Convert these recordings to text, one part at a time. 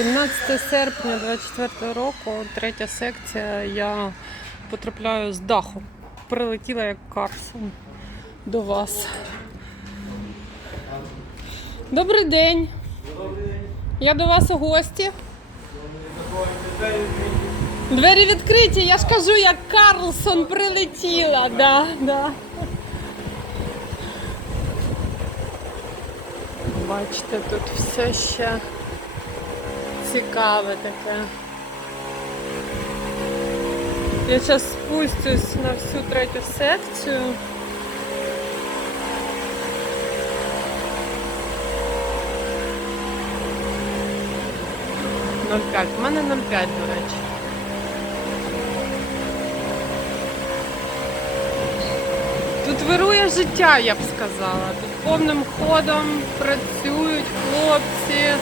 17 серпня 24 року, третя секція. Я потрапляю з даху. Прилетіла як Карсон до вас. Добрий день. Я до вас у гості. Двері відкриті, я ж кажу, як Карлсон прилетіла. Да, да. Бачите, тут все ще цікаве таке. Я зараз спустюсь на всю третю секцію. Ноль п'ять. У мене 0,5, до речі. Тут вирує життя, я б сказала. Тут повним ходом працюють хлопці,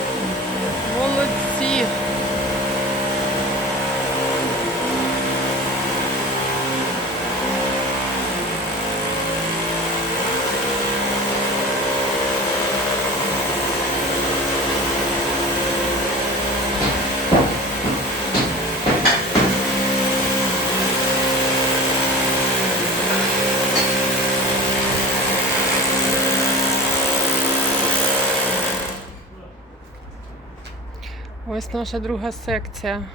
молодці. see Ось наша друга секція.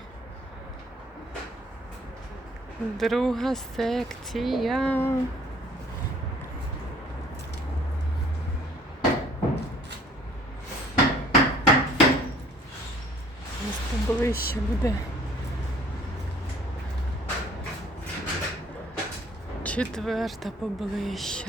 Друга секція. Ось поближче буде. Четверта поближче.